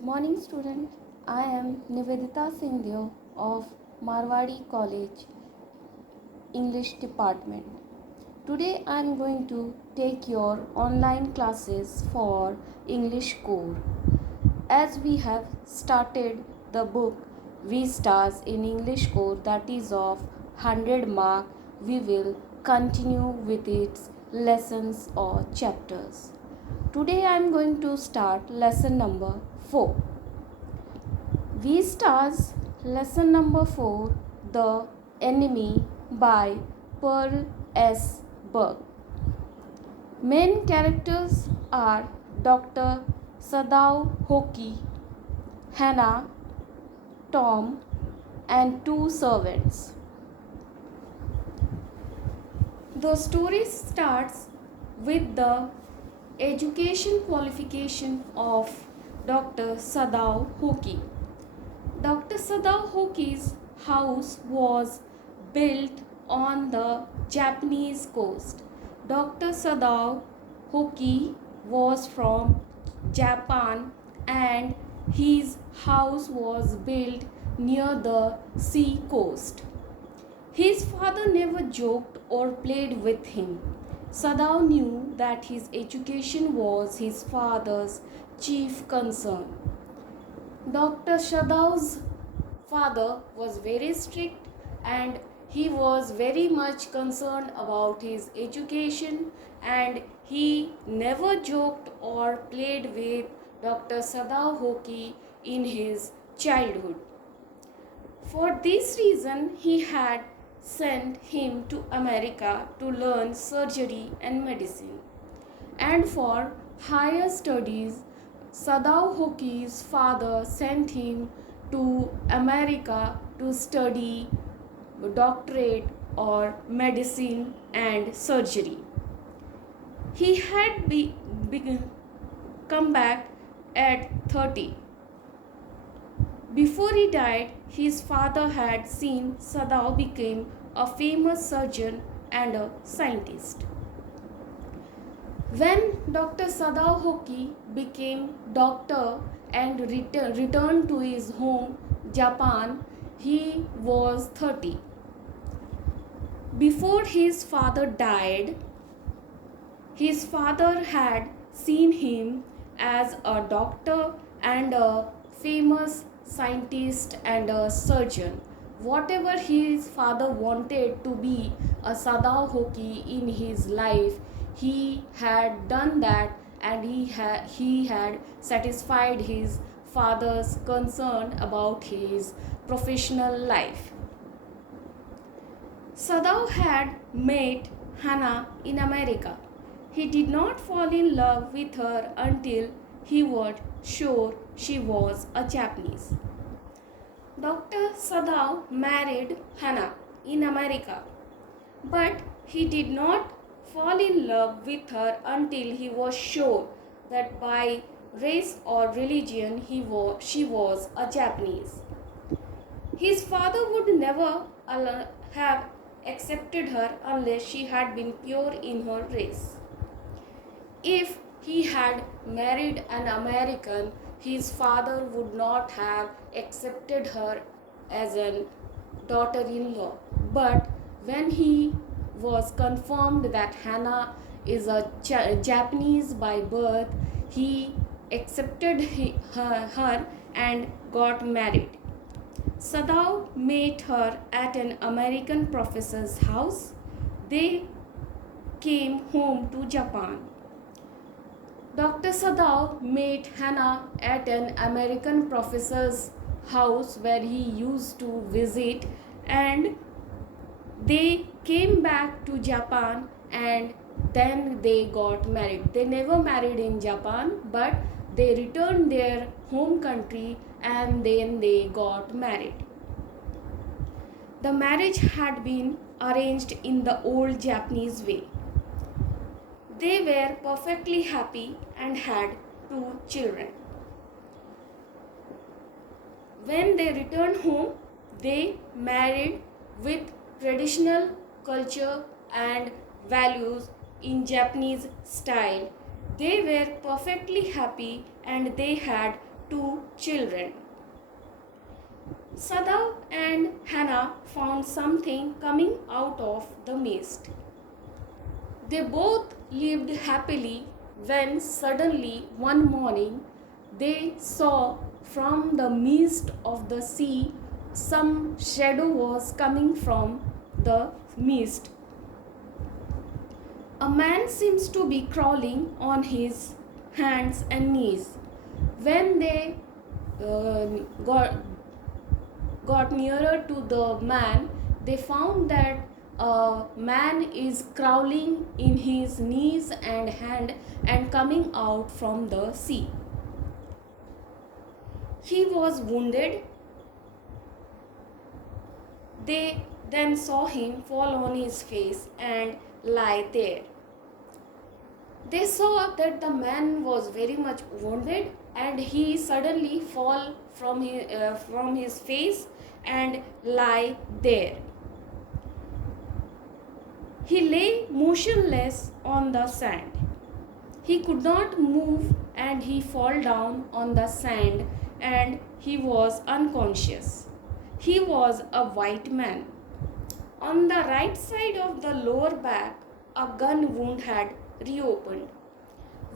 Good morning, student. I am Nivedita Singhdeo of Marwadi College, English Department. Today I am going to take your online classes for English Core. As we have started the book V Stars in English Core, that is of 100 mark, we will continue with its lessons or chapters. Today I am going to start lesson number 4. V Stars lesson number 4, The Enemy by Pearl S. Berg. Main characters are Dr. Sadao Hoki, Hannah, Tom, and two servants. The story starts with the education qualification of Dr. Sadao Hoki. Dr. Sadao Hoki's house was built on the Japanese coast. Dr. Sadao Hoki was from Japan and his house was built near the sea coast. His father never joked or played with him. Sadao knew that his education was his father's chief concern. Dr. Sadao's father was very strict and he was very much concerned about his education, and he never joked or played with Dr. Sadao Hoki in his childhood. For this reason, he had sent him to America to learn surgery and medicine. And for higher studies, Sadao Hoki's father sent him to America to study doctorate or medicine and surgery. He had come back at 30. Before he died, his father had seen Sadao become a famous surgeon and a scientist. When Dr. Sadao Hoki became doctor and returned to his home, Japan, he was 30. Before his father died, his father had seen him as a doctor and a famous scientist and a surgeon. Whatever his father wanted to be a Sadao Hoki in his life, he had done that, and he had satisfied his father's concern about his professional life. Sadao had met Hannah in America. He did not fall in love with her until he was sure she was a Japanese. Dr. Sadao married Hannah in America, but he did not fall in love with her until he was sure that by race or religion she was a Japanese. His father would never have accepted her unless she had been pure in her race. If he had married an American, his father would not have accepted her as a daughter-in-law. But when he was confirmed that Hannah is a Japanese by birth, he accepted her and got married. Sadao met her at an American professor's house. They came home to Japan. Dr. Sadao met Hannah at an American professor's house where he used to visit, and they came back to Japan and then they got married. They never married in Japan, but they returned their home country and then they got married. The marriage had been arranged in the old Japanese way. They were perfectly happy and had 2 children. When they returned home, they married with traditional culture and values in Japanese style. They were perfectly happy and they had two children. Sada and Hannah found something coming out of the mist. They both lived happily when suddenly one morning they saw from the mist of the sea some shadow was coming from the mist. A man seems to be crawling on his hands and knees. When they uh, got, got nearer to the man, they found that a man is crawling in his knees and hand and coming out from the sea. He was wounded. They then saw him fall on his face and lie there. They saw that the man was very much wounded and he suddenly fall from his face and lie there. He lay motionless on the sand. He could not move and he fall down on the sand and he was unconscious. He was a white man. On the right side of the lower back, a gun wound had reopened.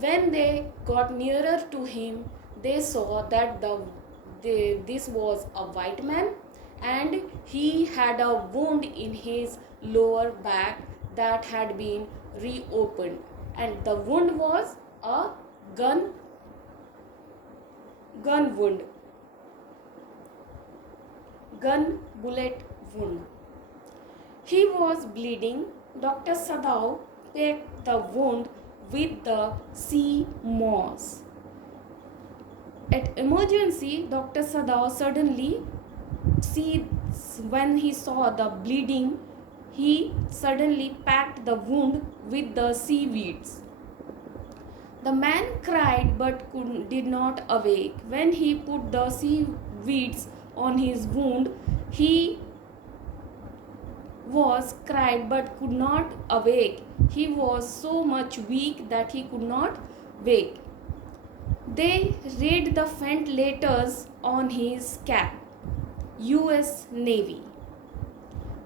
When they got nearer to him, they saw that this was a white man and he had a wound in his lower back that had been reopened, and the wound was a gun wound, gun bullet wound. He was bleeding. Dr. Sadao packed the wound with the sea moss. At emergency, Dr. Sadao suddenly when he saw the bleeding, he suddenly packed the wound with the seaweeds. The man cried but did not awake. When he put the seaweeds on his wound, he was cried but could not awake. He was so much weak that he could not wake. They read the faint letters on his cap. U.S. Navy.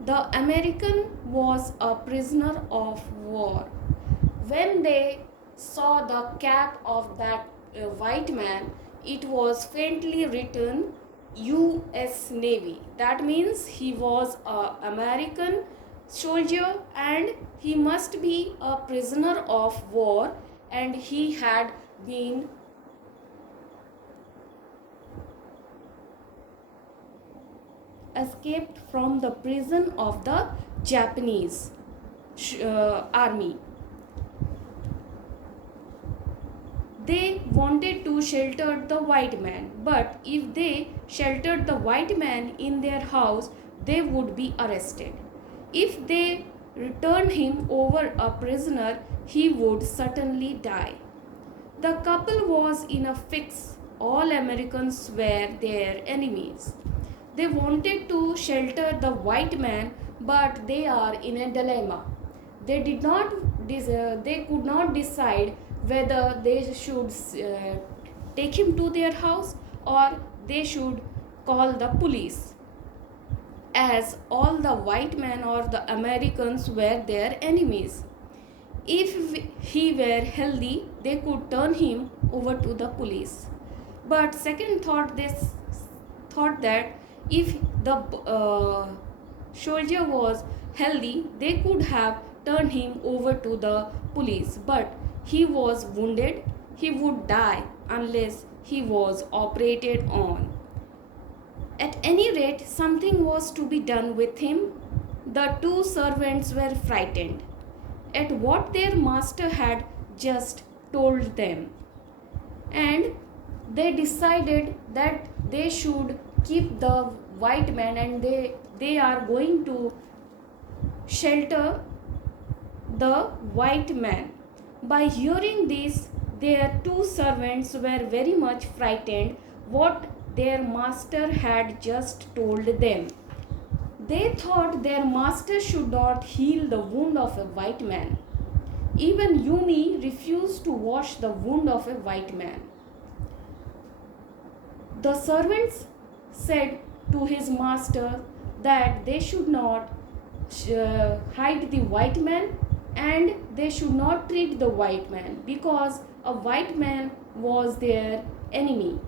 The American was a prisoner of war. When they saw the cap of that white man, it was faintly written U.S. Navy. That means he was an American soldier and he must be a prisoner of war, and he had been escaped from the prison of the Japanese army. They wanted to shelter the white man, but if they sheltered the white man in their house, they would be arrested. If they returned him over a prisoner, he would certainly die. The couple was in a fix. All Americans were their enemies. They wanted to shelter the white man, but they are in a dilemma. They could not decide whether they should take him to their house or they should call the police, as all the white men or the Americans were their enemies. If he were healthy, they could turn him over to the police. But second thought, they thought that if the soldier was healthy, they could have turned him over to the police. But he was wounded. He would die unless he was operated on. At any rate, something was to be done with him. The two servants were frightened at what their master had just told them, and they decided that they should keep the white man, and they are going to shelter the white man. By hearing this, their two servants were very much frightened what their master had just told them. They thought their master should not heal the wound of a white man. Even Yumi refused to wash the wound of a white man. The servants said to his master that they should not hide the white man, and they should not treat the white man because a white man was their enemy.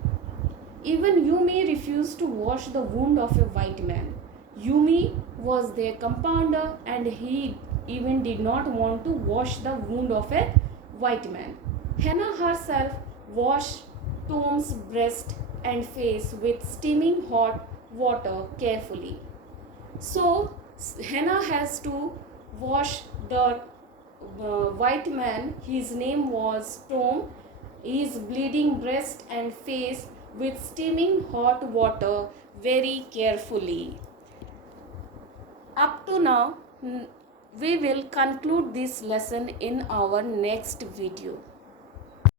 Even Yumi refused to wash the wound of a white man. Yumi was their compounder, and he even did not want to wash the wound of a white man. Hannah herself washed Tom's breast and face with steaming hot water carefully. So Hannah has to wash the white man. His name was Tom. His bleeding breast and face with steaming hot water very carefully. Up to now, we will conclude this lesson in our next video.